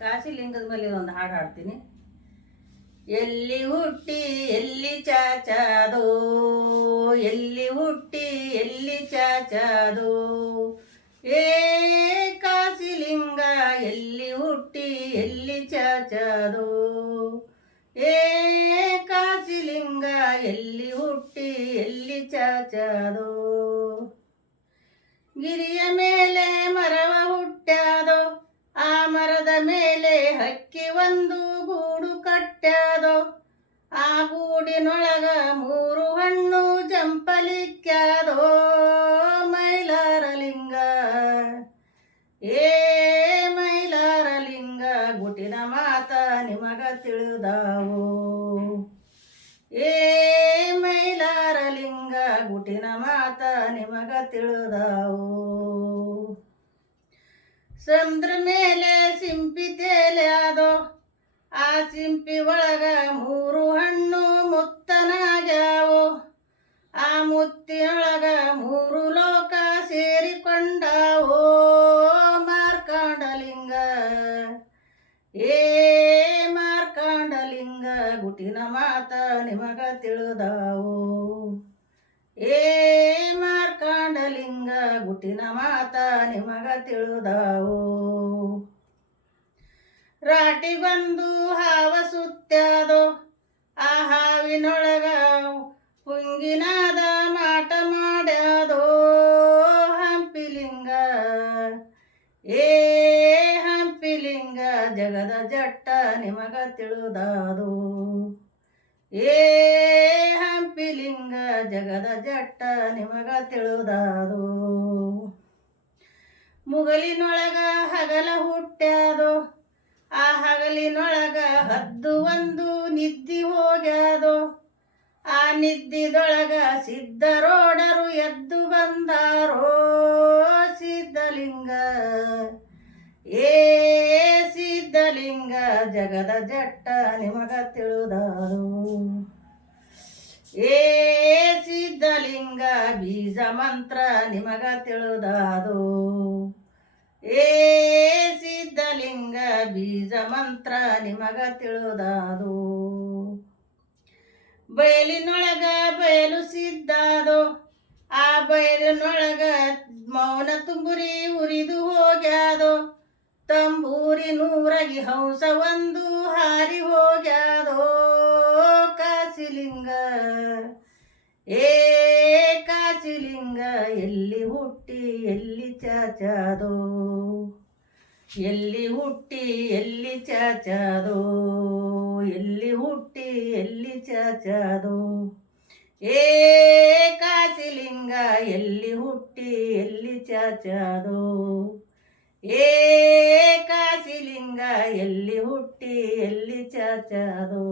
ಕಾಶಿಲಿಂಗದ ಮೇಲೆ ಒಂದು ಹಾಡು ಹಾಡ್ತೀನಿ. ಎಲ್ಲಿ ಹುಟ್ಟಿ ಎಲ್ಲಿ ಚಾಚಾದೋ, ಎಲ್ಲಿ ಹುಟ್ಟಿ ಎಲ್ಲಿ ಚಾಚಾದೋ, ಏ ಕಾಶಿಲಿಂಗ ಎಲ್ಲಿ ಹುಟ್ಟಿ ಎಲ್ಲಿ ಚಾಚಾದೋ, ಏ ಕಾಶಿಲಿಂಗ ಎಲ್ಲಿ ಹುಟ್ಟಿ ಎಲ್ಲಿ ಚಾಚಾದೋ. ಗಿರಿಯ ಮೇಲೆ ಮರವ ಹುಟ್ಟ್ಯಾದೋ, ಆ ಮರದ ಮೇಲೆ ಹಕ್ಕಿ ಒಂದು ಗೂಡು ಕಟ್ಟ್ಯಾದೋ, ಆ ಗೂಡಿನೊಳಗ 3 ಹಣ್ಣು ಜಂಪಲಿಕ್ಕ್ಯಾದೋ. ಮೈಲಾರಲಿಂಗ ಏ ಮೈಲಾರಲಿಂಗ ಗುಟಿನ ಮಾತ ನಿಮಗ ತಿಳಿದಾವೋ, ಏ ಮೈಲಾರಲಿಂಗ ಗುಟಿನ ಮಾತ ನಿಮಗ ತಿಳಿದಾವೋ. ಸಮುದ್ರ ಮೇಲೆ ಸಿಂಪಿ ತೇಲ್ಯಾದೋ, ಆ ಸಿಂಪಿ ಒಳಗ 3 ಹಣ್ಣು ಮುತ್ತನಾಗ್ಯಾವೋ, ಆ ಮುತ್ತಿನೊಳಗ 3 ಲೋಕ ಸೇರಿಕೊಂಡಾವೋ. ಮಾರ್ಕಾಂಡಲಿಂಗ ಏ ಮಾರ್ಕಾಂಡಲಿಂಗ ಗುಟಿನ ಮಾತ ನಿಮಗ ತಿಳಿದಾವೋ, ಏ ಮಾರ್ಕಾಂಡಲಿಂಗ ಗುಟಿನ ಮಾತ ನಿಮಗ ತಿಳಿದಾವೋ. ರಾಟಿಗೊಂದು ಹಾವ ಸುತ್ತ್ಯಾದೋ, ಆ ಹಾವಿನೊಳಗ ಪುಂಗಿನಾದ ಮಾಟ ಮಾಡ್ಯಾದೋ. ಹಂಪಿಲಿಂಗ ಏ ಹಂಪಿಲಿಂಗ ಜಗದ ಜಟ್ಟ ನಿಮಗ ತಿಳಿದಾದೋ, ಏ ಹಂಪಿಲಿಂಗ ಜಗದ ಜಟ್ಟ ನಿಮಗ ತಿಳಿದಾದೋ. ಮುಗಲಿನೊಳಗ ಹಗಲ ಹುಟ್ಟ್ಯಾದೋ, ಆ ಹಗಲಿನೊಳಗ ಹದ್ದು ಒಂದು ನಿದ್ದಿ ಹೋಗ್ಯಾದೋ, ಆ ನಿದ್ದಿದೊಳಗ ಸಿದ್ಧರೋಡರು ಎದ್ದು ಬಂದಾರೋ. ಸಿದ್ಧಲಿಂಗ ಏ ಸಿದ್ಧಲಿಂಗ ಜಗದ ಜಟ್ಟ ನಿಮಗ ತಿಳಿದಾರೋ, ಏ ಸಿದ್ಧಲಿಂಗ ಬೀಜ ಮಂತ್ರ ನಿಮಗ ತಿಳಿದಾದೋ, ಏ ಸಿದ್ಧಲಿಂಗ ಬೀಜ ಮಂತ್ರ ನಿಮಗ ತಿಳಿದಾದೋ. ಬಯಲಿನೊಳಗ ಬಯಲು ಸಿದ್ದಾದೋ, ಆ ಬಯಲಿನೊಳಗ ಮೌನ ತುಂಬುರಿ ಉರಿದು ಹೋಗ್ಯಾದೋ, ತಂಬೂರಿನೂರಗಿ ಹಂಸ ಒಂದು ಹಾರಿ ಹೋಗ್ಯಾದೋ. ಕಾಶಿಲಿಂಗ ಏ ಕಾಶಿಲಿಂಗ ಎಲ್ಲಿ ಹುಟ್ಟಿ ಎಲ್ಲಿ ಚಾಚಾದೋ, ಎಲ್ಲಿ ಹುಟ್ಟಿ ಎಲ್ಲಿ ಚಾಚಾದೋ, ಎಲ್ಲಿ ಹುಟ್ಟಿ ಎಲ್ಲಿ ಚಾಚಾದೋ, ಏ ಕಾಶಿಲಿಂಗ ಎಲ್ಲಿ ಹುಟ್ಟಿ ಎಲ್ಲಿ ಚಾಚಾದೋ, ಏ ಕಾಶಿಲಿಂಗ ಎಲ್ಲಿ ಹುಟ್ಟಿ ಎಲ್ಲಿ ಚಾಚಾದೋ.